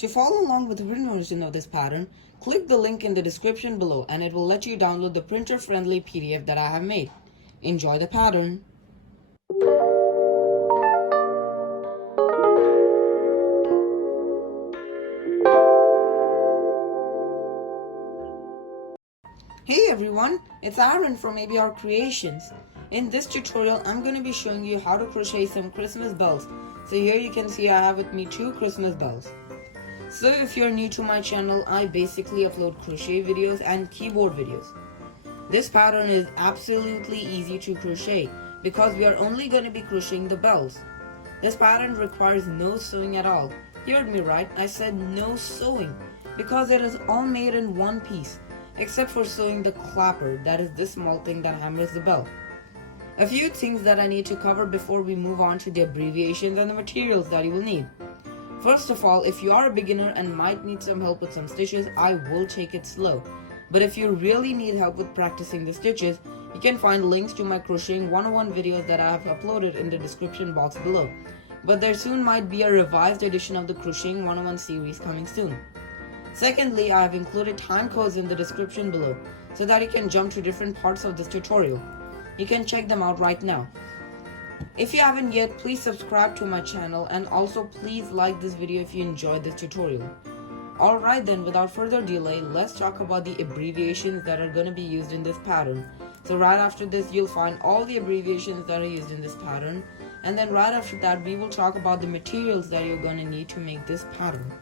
To follow along with the written version of this pattern, click the link in the description below and it will let you download the printer-friendly PDF that I have made. Enjoy the pattern. Hey everyone, it's Aaron from ABR Creations. In this tutorial, I'm going to be showing you how to crochet some Christmas bells. So here you can see I have with me 2 Christmas bells. So if you're new to my channel, I basically upload crochet videos and keyboard videos. This pattern is absolutely easy to crochet because we are only going to be crocheting the bells. This pattern requires no sewing at all. You heard me right, I said no sewing because it is all made in one piece except for sewing the clapper, that is this small thing that hammers the bell. A few things that I need to cover before we move on to the abbreviations and the materials that you will need. First of all, if you are a beginner and might need some help with some stitches, I will take it slow. But if you really need help with practicing the stitches, you can find links to my crocheting 101 videos that I have uploaded in the description box below. But there soon might be a revised edition of the Crocheting 101 series coming soon. Secondly, I have included time codes in the description below so that you can jump to different parts of this tutorial. You can check them out right now. If you haven't yet, please subscribe to my channel and also please like this video if you enjoyed this tutorial. Alright then, without further delay, let's talk about the abbreviations that are going to be used in this pattern. So right after this, you'll find all the abbreviations that are used in this pattern, and then right after that, we will talk about the materials that you're going to need to make this pattern.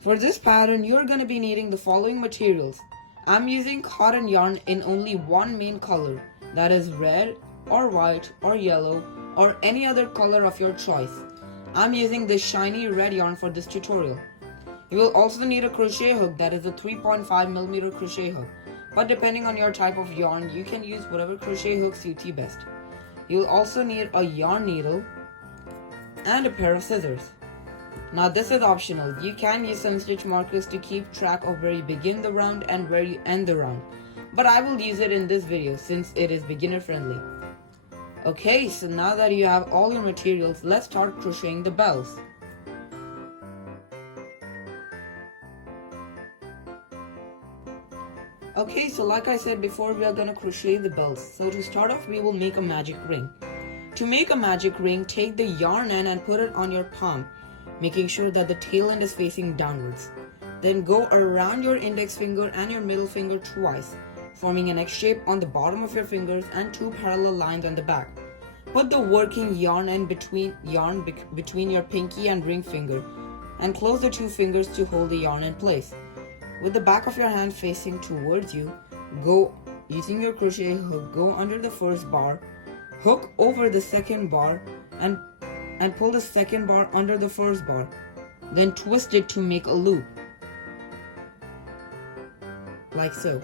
For this pattern, you're going to be needing the following materials. I'm using cotton yarn in only one main color, that is red or white or yellow or any other color of your choice. I'm using this shiny red yarn for this tutorial. You will also need a crochet hook, that is a 3.5mm crochet hook, but depending on your type of yarn, you can use whatever crochet hook suits you best. You'll also need a yarn needle and a pair of scissors. Now this is optional. You can use some stitch markers to keep track of where you begin the round and where you end the round, but I will use it in this video since it is beginner friendly. Okay, so now that you have all your materials, let's start crocheting the bells. Okay, so like I said before, we are gonna crochet the bells. So to start off, we will make a magic ring. To make a magic ring, take the yarn end and put it on your palm, making sure that the tail end is facing downwards. Then go around your index finger and your middle finger twice, forming an X shape on the bottom of your fingers and 2 parallel lines on the back. Put the working yarn end between your pinky and ring finger and close the 2 fingers to hold the yarn in place. With the back of your hand facing towards you, go using your crochet hook, go under the first bar, hook over the second bar and pull the second bar under the first bar. Then twist it to make a loop, like so.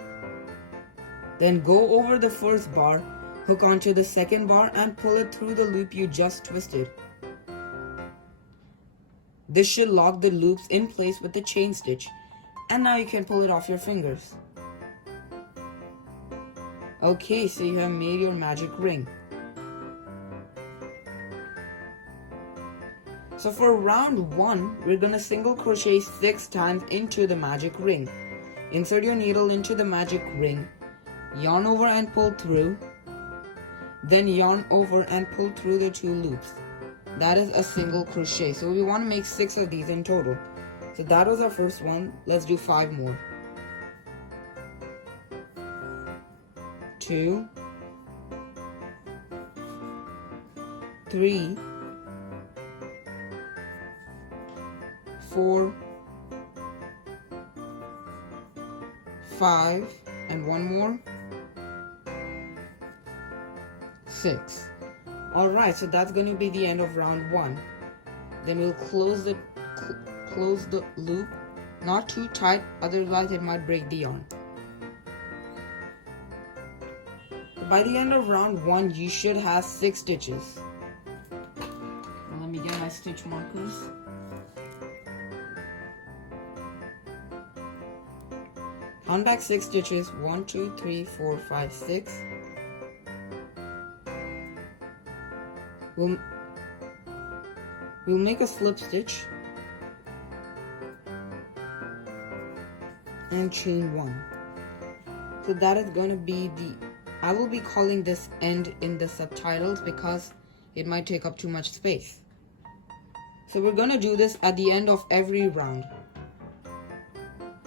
Then go over the first bar, hook onto the second bar and pull it through the loop you just twisted. This should lock the loops in place with the chain stitch, and now you can pull it off your fingers. Okay, so you have made your magic ring. So for round 1, we're gonna single crochet 6 times into the magic ring. Insert your needle into the magic ring, yarn over and pull through, then yarn over and pull through the 2 loops. That is a single crochet. So we want to make 6 of these in total. So that was our first one. Let's do 5 more. 2, 3, 4, 5, and one more, 6. Alright, so that's going to be the end of round 1. Then we'll close the loop, not too tight, otherwise it might break the yarn. By the end of round 1, you should have 6 stitches. Let me get my stitch markers. on back 6 stitches, 1 2 3 4 5 6. We'll make a slip stitch and chain 1. So that is going to be I will be calling this end in the subtitles because it might take up too much space. So we're going to do this at the end of every round.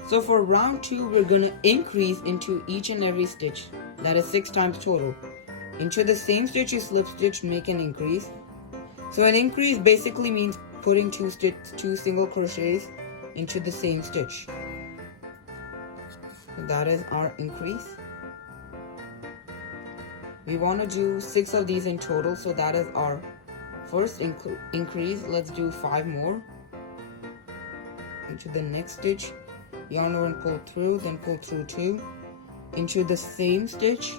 So for round 2, we're going to increase into each and every stitch. That is 6 times total. Into the same stitch you slip stitch, make an increase. So an increase basically means putting 2 single crochets into the same stitch. So that is our increase. We want to do 6 of these in total, so that is our first increase. Let's do 5 more. Into the next stitch, yarn over and pull through, then pull through 2. Into the same stitch,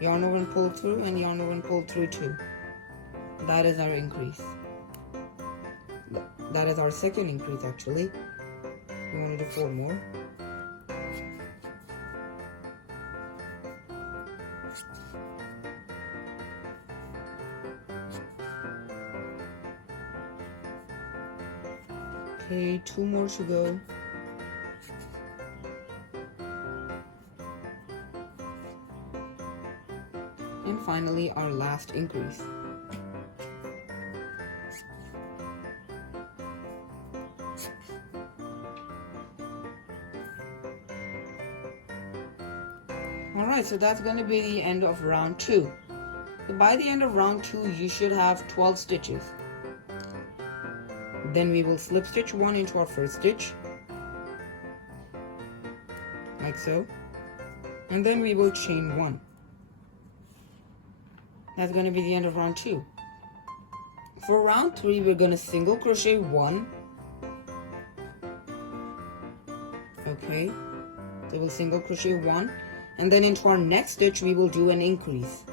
yarn over and pull through, and yarn over and pull through 2. That is our increase. That is our second increase actually. We want to do 4 more. Okay, 2 more to go. And finally our last increase. Alright, so that's going to be the end of round 2. So by the end of round 2, you should have 12 stitches. Then we will slip stitch 1 into our first stitch, like so, and then we will chain 1. That's going to be the end of round 2. For round 3, we're going to single crochet 1. Okay, so we'll single crochet 1, and then into our next stitch we will do an increase.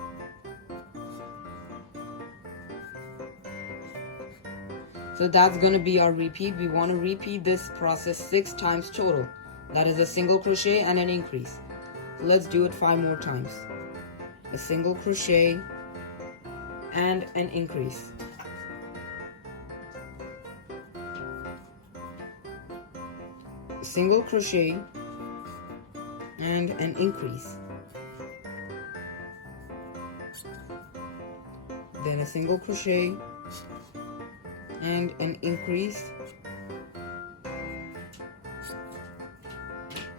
So that's going to be our repeat. We want to repeat this process 6 times total. That is a single crochet and an increase. So let's do it 5 more times. A single crochet and an increase. A single crochet and an increase. Then a single crochet and an increase.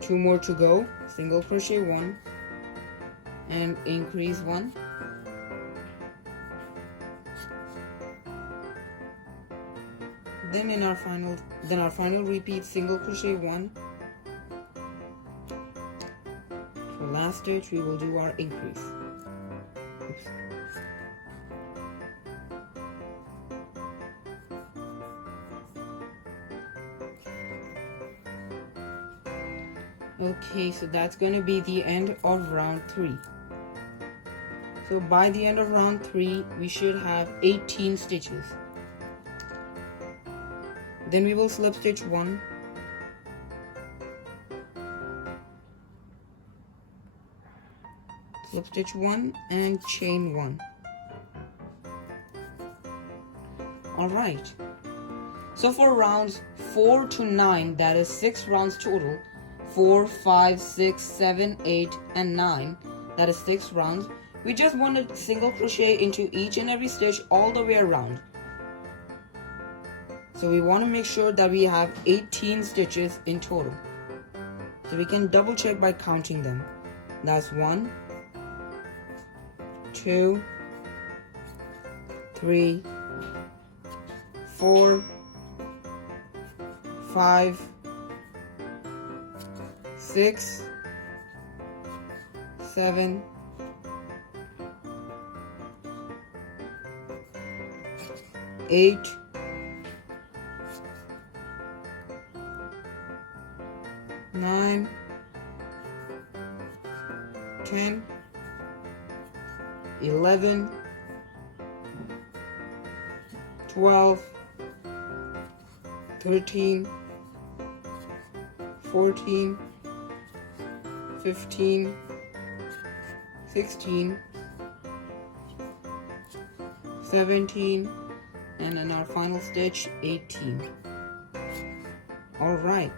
2 more to go. Single crochet 1 and increase 1. Then our final repeat, single crochet 1. For last stitch we will do our increase. Oops. Okay, so that's going to be the end of round 3. So by the end of round 3, we should have 18 stitches. Then we will slip stitch 1. Slip stitch 1 and chain 1. Alright. So for rounds 4 to 9, that is 6 rounds total. 4, 5, 6, 7, 8, and 9. That is 6 rounds. We just want to single crochet into each and every stitch all the way around. So we want to make sure that we have 18 stitches in total. So we can double check by counting them. That's 1, 2, 3, 4, 5, 6, 7, 8, 9, 10, 11, 12, 13, 14, 15, 16, 17, and in our final stitch 18. Alright,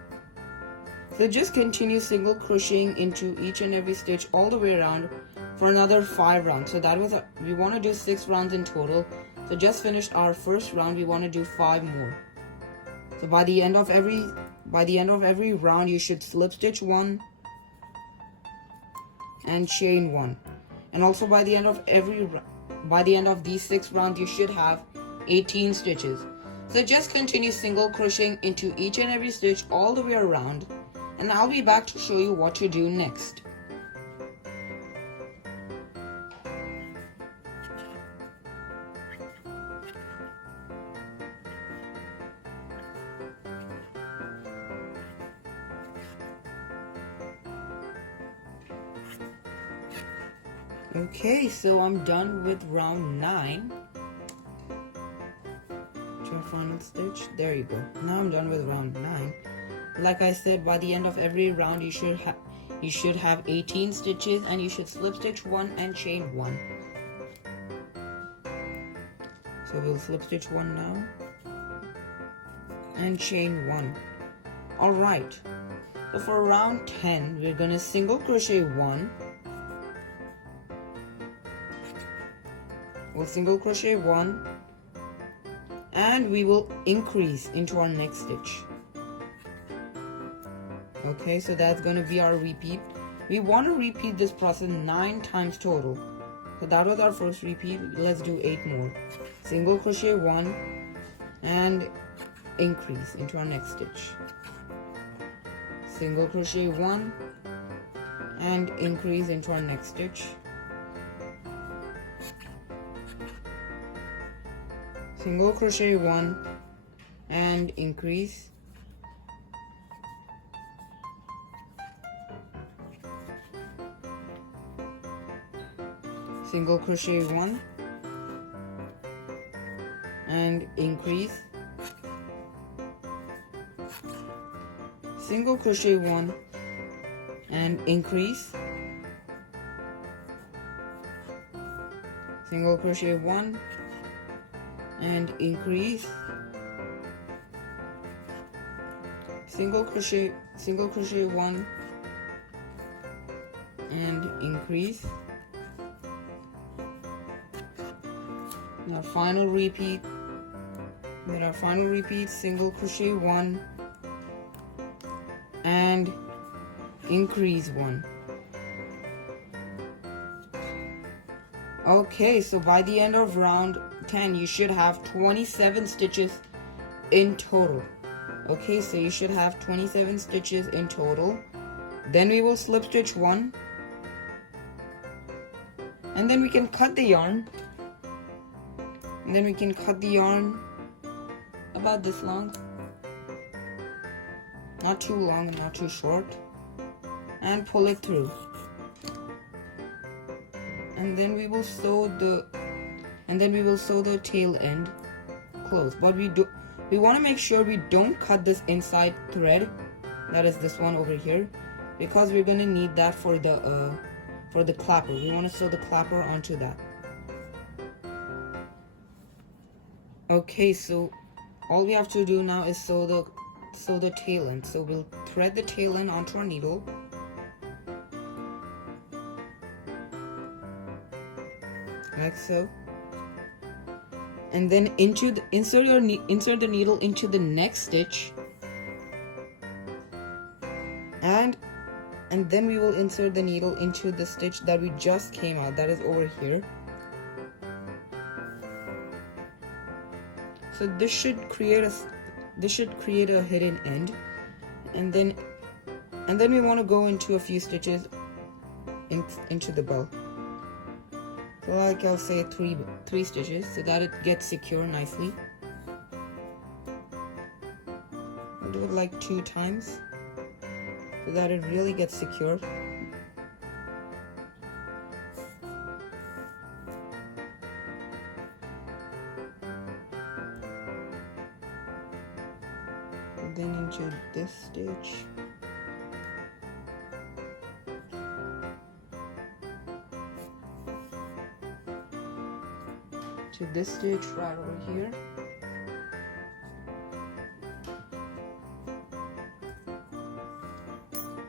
so just continue single crocheting into each and every stitch all the way around for another 5 rounds. So that was we want to do 6 rounds in total. So just finished our first round, we want to do 5 more. So by the end of every round you should slip stitch 1 and chain 1. And also by the end of these 6 rounds you should have 18 stitches. So just continue single crocheting into each and every stitch all the way around, and I'll be back to show you what to do next. Okay, so I'm done with round 9. To our final stitch. There you go. Now I'm done with round 9. Like I said, by the end of every round you should have 18 stitches, and you should slip stitch 1 and chain 1. So we'll slip stitch 1 now and chain 1. Alright, so for round 10 we're gonna single crochet 1. We'll single crochet 1 and we will increase into our next stitch. Okay, so that's going to be our repeat. We want to repeat this process 9 times total. So that was our first repeat. Let's do 8 more. Single crochet 1 and increase into our next stitch. Single crochet 1 and increase into our next stitch. Single crochet 1 and increase. Single crochet 1 and increase. Single crochet 1 and increase. Single crochet 1 and increase. Single crochet 1 and increase. Our final repeat. Then our final repeat, single crochet 1 and increase 1. Okay, so by the end of round 10 you should have 27 stitches in total. Okay, so you should have 27 stitches in total. Then we will slip stitch 1 and then we can cut the yarn. And then we can cut the yarn about this long, not too long and not too short, and pull it through. And then we will sew the tail end close. But we want to make sure we don't cut this inside thread, that is this one over here, because we're going to need that for the clapper. We want to sew the clapper onto that. Okay, so all we have to do now is sew the tail end. So we'll thread the tail end onto our needle. Like so. And then insert the needle into the next stitch. And then we will insert the needle into the stitch that we just came out, that is over here. So this should create a hidden end, and then we want to go into a few stitches into the bow. So like I'll say three stitches so that it gets secure nicely. I'll do it like 2 times so that it really gets secure. Then into this stitch. to this stitch right over here.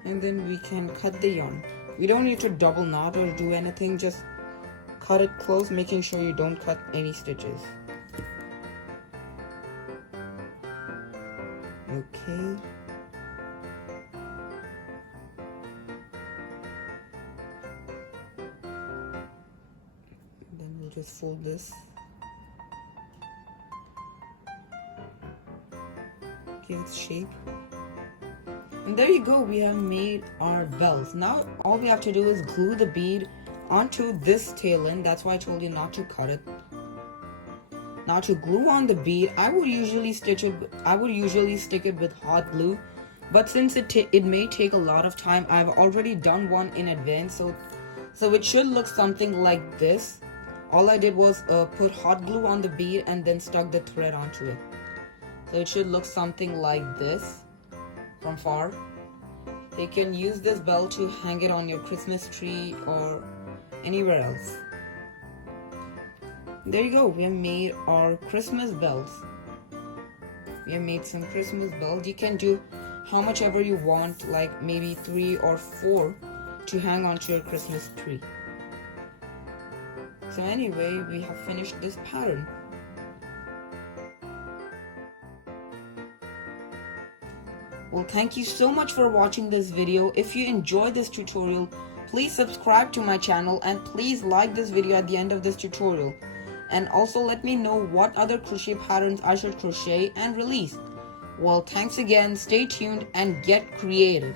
And then we can cut the yarn. We don't need to double knot or do anything, just cut it close, making sure you don't cut any stitches. Okay. Then we'll just fold this. Give it shape. And there you go, we have made our bells. Now all we have to do is glue the bead onto this tail end. That's why I told you not to cut it. Now to glue on the bead, I would usually stick it with hot glue, but since it may take a lot of time, I've already done one in advance, so it should look something like this. All I did was put hot glue on the bead and then stuck the thread onto it. So it should look something like this from far. You can use this bell to hang it on your Christmas tree or anywhere else. There you go, we have made our Christmas bells. We have made some Christmas bells. You can do how much ever you want, like maybe 3 or 4 to hang onto your Christmas tree. So anyway, we have finished this pattern. Well, thank you so much for watching this video. If you enjoyed this tutorial, please subscribe to my channel and please like this video at the end of this tutorial. And also let me know what other crochet patterns I should crochet and release. Well, thanks again, stay tuned and get creative.